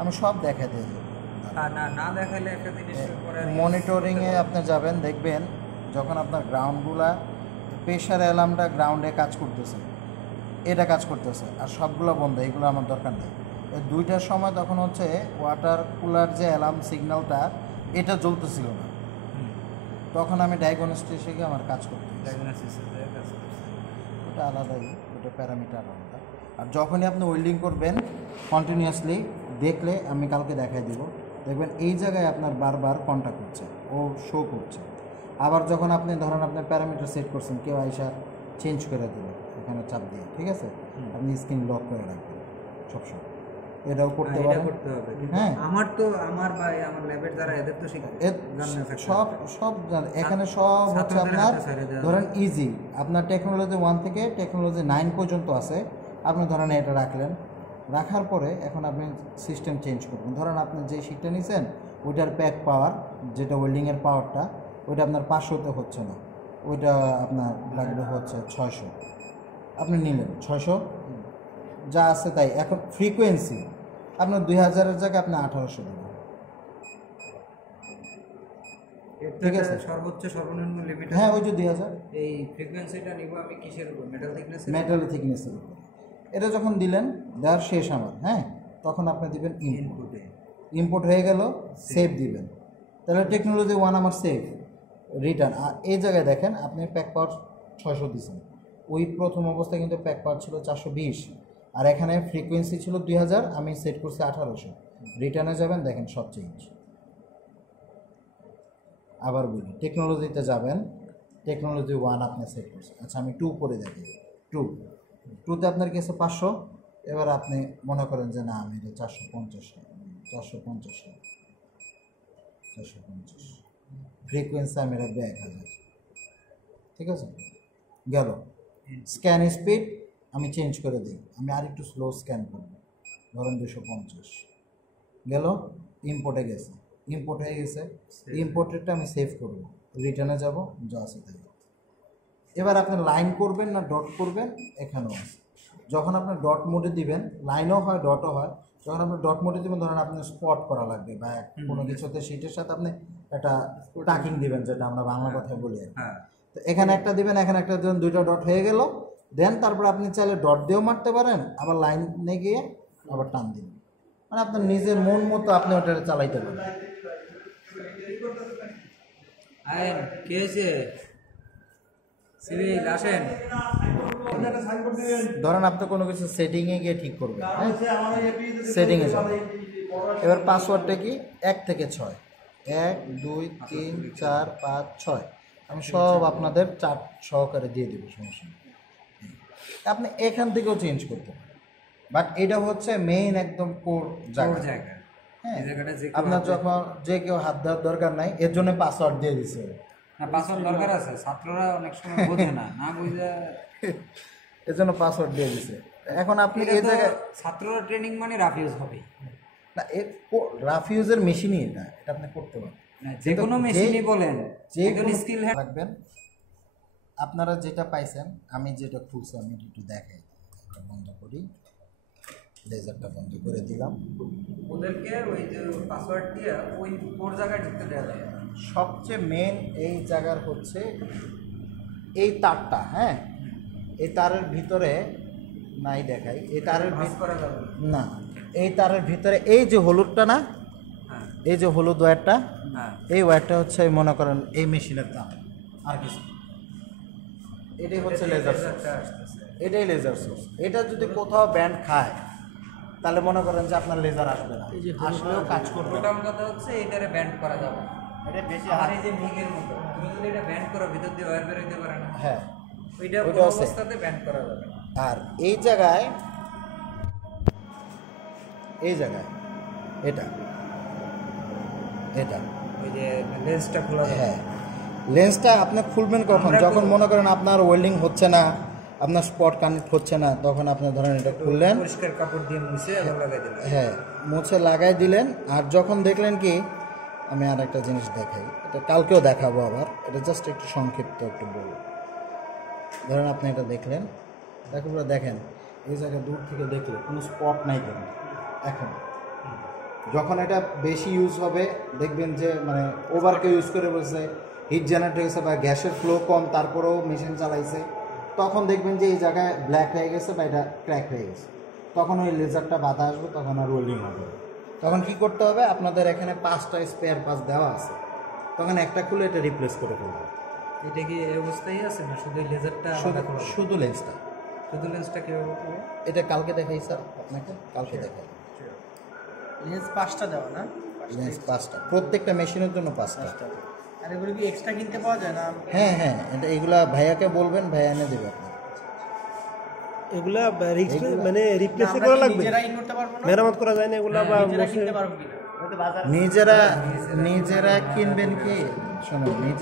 আমি সব দেখা দিই। না দেখাইলে একটা জিনিস পরে মনিটরিংয়ে আপনি যাবেন, দেখবেন যখন আপনার গ্রাউন্ডগুলা প্রেশার অ্যালার্মটা গ্রাউন্ডে কাজ করতেছে, এটা কাজ করতেছে, আর সবগুলো বন্ধ, এগুলো আমার দরকার নেই। এই 2টার সময় তখন হচ্ছে ওয়াটার কুলার যে অ্যালার্ম সিগন্যালটা এটা জ্বলতেছিল না, তখন আমি ডায়াগনস্টিক্সে আমার কাজ করতে ওটা আলাদাই, ওটা প্যারামিটার আলাদা। আর যখনই আপনি ওয়েল্ডিং করবেন কন্টিনিউয়াসলি দেখলে, আমি কালকে দেখাই দিব, দেখবেন এই জায়গায় আপনার বারবার কন্ট্যাক্ট হচ্ছে, ও শো করছে। আবার যখন আপনি ধরেন আপনার প্যারামিটার সেট করছেন, কেউ আইসা চেঞ্জ করে দেবে এখানে চাপ দিয়ে, ঠিক আছে, আপনি স্ক্রিন লক করে রাখবেন সবসময়, এটাও করতে পারেন। হ্যাঁ, আমার ভাই আমার ল্যাবের দ্বারা এদের তো সব এখানে সব হচ্ছে আপনার ধরেন ইজি। আপনার টেকনোলজি 1 থেকে টেকনোলজি 9 পর্যন্ত আছে। আপনি ধরেন এটা রাখার পরে এখন আপনি সিস্টেম চেঞ্জ করবেন। ধরেন আপনি যে শিটটা নিছেন ওইটার প্যাক পাওয়ার, যেটা ওয়েল্ডিংয়ের পাওয়ারটা, ওইটা আপনার 500-তে হচ্ছে না, ওইটা আপনার লাগবে হচ্ছে 600। আপনি নিলেন 600, যা আছে তাই। এখন ফ্রিকোয়েন্সি আপনার 2000-এর জায়গায় আপনি 1800 দেবেন, ঠিক আছে। সর্বোচ্চ সর্বনিম্ন লিমিট, হ্যাঁ, ওই যে 2000। এই ফ্রিকোয়েন্সিটা নিব আমি কিসের উপর? মেটাল থিকনেসের উপর। এটা যখন দিলেন, দেওয়ার শেষ আমার, হ্যাঁ, তখন আপনি দিবেন ইনপুটে। ইম্পোর্ট হয়ে গেল, সেভ দিবেন, তাহলে টেকনোলজি 1 আমার সেভ রিটার্ন। আর এই জায়গায় দেখেন আপনি প্যাক পাওয়ার 600 দিয়েছেন, ওই প্রথম অবস্থায় কিন্তু প্যাক পাওয়ার ছিল 420, আর এখানে ফ্রিকোয়েন্সি ছিল 2000, আমি সেট করছি 1800। রিটার্নে যাবেন, দেখেন সব চেঞ্জ। আবার বলি, টেকনোলজিতে যাবেন, টেকনোলজি 1 আপনি সেট করছেন। আচ্ছা, আমি 2 করে দেখি। 2তে আপনার কাছে 500। এবার আপনি মনে করেন যে না, আমি এটা 450 ফ্রিকোয়েন্সি আমি রাখবো 1000, ঠিক আছে। গেল স্ক্যান স্পিড আমি চেঞ্জ করে দিই, আমি আর একটু স্লো স্ক্যান করব, ধরেন 250। গেল, ইম্পোর্টে গেছে, ইম্পোর্ট হয়ে গেছে, ইম্পোর্টেরটা আমি সেভ করব, রিটার্নে যাব, যা আছে তাই। এবার আপনি লাইন করবেন না ডট করবেন, এখানেও আছে। যখন আপনি ডট মোডে দিবেন, লাইনও হয় ডটও হয়। যখন আপনি ডট মোডে দিবেন, ধরেন আপনি স্পট করা লাগবে বা কোনো কিছুতে শীটের সাথে আপনি একটা টাকিং দিবেন, যেটা আমরা বাংলা কথায় বলি। তো এখানে একটা দিবেন, এখানে একটা দিবেন, 2টা ডট হয়ে গেল। দেন তারপর আপনি চাইলে ডট দিয়েও মারতে পারেন, আবার লাইনে গিয়ে আবার টান দিন, মানে আপনার নিজের মন মতো আপনি ওটা চালাইতে পারেন। ধরেন আপনি কোনো কিছু সেটিংয়ে গিয়ে ঠিক করবেন, সেটিংয়ে যাবেন। এবার পাসওয়ার্ডটা কি? 1 থেকে 6, 1 2 3 4 5 6, আমি সব আপনাদের চার্ট সহকারে দিয়ে দেবো, সমস্যা নেই। আপনি এখান থেকেও চেঞ্জ করতে পারেন, বাট এটা হচ্ছে মেইন একদম কোর জায়গা। হ্যাঁ, আপনার যখন যে কেউ হাত দেওয়ার দরকার নাই, এর জন্য পাসওয়ার্ড দিয়ে দিছে। পাসওয়ার্ড দরকার আছে, ছাত্ররা অনেক সময় বোঝে না বুঝে এর জন্য পাসওয়ার্ড দিয়ে দিছে। এখন আপনি এই জায়গায় ছাত্ররা ট্রেনিং মানে রাফ ইউজ হবে না, রাফ ইউজের মেশিনই এটা আপনি করতে পারেন, যে কোনো মেশিনই বলেন, যে কোনো স্কিল রাখবেন। আপনারা যেটা পাইছেন, আমি যেটা খুলছি আমি একটু দেখাই। বন্ধ করি, লেজারটা বন্ধ করে দিলাম। ওদেরকে ওই যে পাসওয়ার্ড দিয়ে ওই কোর জায়গায় ঢুকতে দেওয়া যায়। সবচেয়ে মেন এই জায়গার হচ্ছে এই তারটা। হ্যাঁ, এই তারের ভিতরে নাই দেখাই, এই তারের না, এই তারের ভিতরে এই যে হলুদটা না, এই যে হলুদ ওয়্যারটা, এই ওয়্যারটা হচ্ছে মনে করেন এই মেশিনের তার, আর কিছু। এটাই হচ্ছে লেজার সোর্স, এটাই লেজার সোর্স। এটা যদি কোথাও ব্যান্ড খায় তাহলে মনে করেন যে আপনার লেজার আসবে না, আসলেও কাজ করবে। প্রথম কথা হচ্ছে এটারে ব্যান্ড করা যাবে, এটা বেশি আর এই যে মিগের মতো তুমি যদি এটা ব্যান্ড করো, ভিতর দিয়ে ওয়্যার বের হইতে পারে না। হ্যাঁ, ওইটা পুরো অবস্থাতে ব্যান্ড করা যাবে। আর এই জায়গায় এটা ওই যে লেন্সটা খোলা, হ্যাঁ, লেন্সটা আপনি খুলবেন কখন? যখন মনে করেন আপনার ওয়েল্ডিং হচ্ছে না, আপনার স্পট কানেক্ট হচ্ছে না, তখন আপনি ধরেন এটা খুললেন, পরিষ্কার কাপড় দিয়ে মুছে আবার লাগাই দিলেন। হ্যাঁ, মুছে লাগাই দিলেন। আর যখন দেখলেন কি, আমি আর একটা জিনিস দেখাই, এটা কালকেও দেখাবো আবার, এটা জাস্ট একটু সংক্ষিপ্ত একটু বলবো। ধরেন আপনি এটা দেখলেন, দেখেন এই জায়গায় দূর থেকে দেখলে কোনো স্পট নাই, কিন্তু এখন যখন এটা বেশি ইউজ হবে দেখবেন যে মানে ওভারকে ইউজ করে বসে হিট জেনারেট হয়ে গেছে বা গ্যাসের ফ্লো কম, তারপরেও মেশিন চালাইছে, তখন দেখবেন যে এই জায়গায় ব্ল্যাক হয়ে গেছে বা এটা ক্র্যাক হয়ে গেছে, তখন ওই লেজারটা বাধা আসবে, তখন আর ওয়েল্ডিং হবে। তখন কি করতে হবে, আপনাদের এখানে 5টা স্পেয়ার পার্টস দেওয়া আছে, তখন একটা খুলে এটা রিপ্লেস করে ফেলবে। এটা কি এই অবস্থায় আছে না শুধু লেজারটা শুধু লেন্সটা, শুধু লেন্সটা কিভাবে করবো? এটা কালকে দেখাই স্যার আপনাকে, কালকে দেখাই। লেন্স 5টা দেওয়া না? লেন্স 5টা, প্রত্যেকটা মেশিনের জন্য 5টা। আর এগুলো কি এক্সট্রা কিনতে পাওয়া যায় না? হ্যাঁ হ্যাঁ, এটা এগুলা ভাইয়াকে বলবেন, ভাইয়া এনে দেবে আপনার। এগুলা মানে রিপ্লেস আমরা করা কি লাগবে, নিজেরাই করতে পারবো না? মেরামত করা যায় না এগুলা, বা নিজেরা কিনতে পারবো কিনা? নিজেরা কিনবেন কি, শোনেন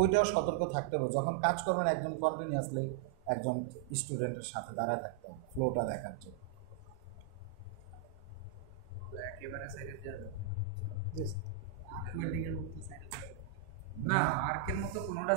ওইটাও সতর্ক থাকতে হবে। যখন কাজ করবেন একজন কন্টিনিউয়াসলি একজন স্টুডেন্টের সাথে দাঁড়ায় থাকতে হবে ফ্লোটা দেখার জন্য। একেবারে সাইডে দেওয়া যাবে না, আর্কের মতো কোনোটা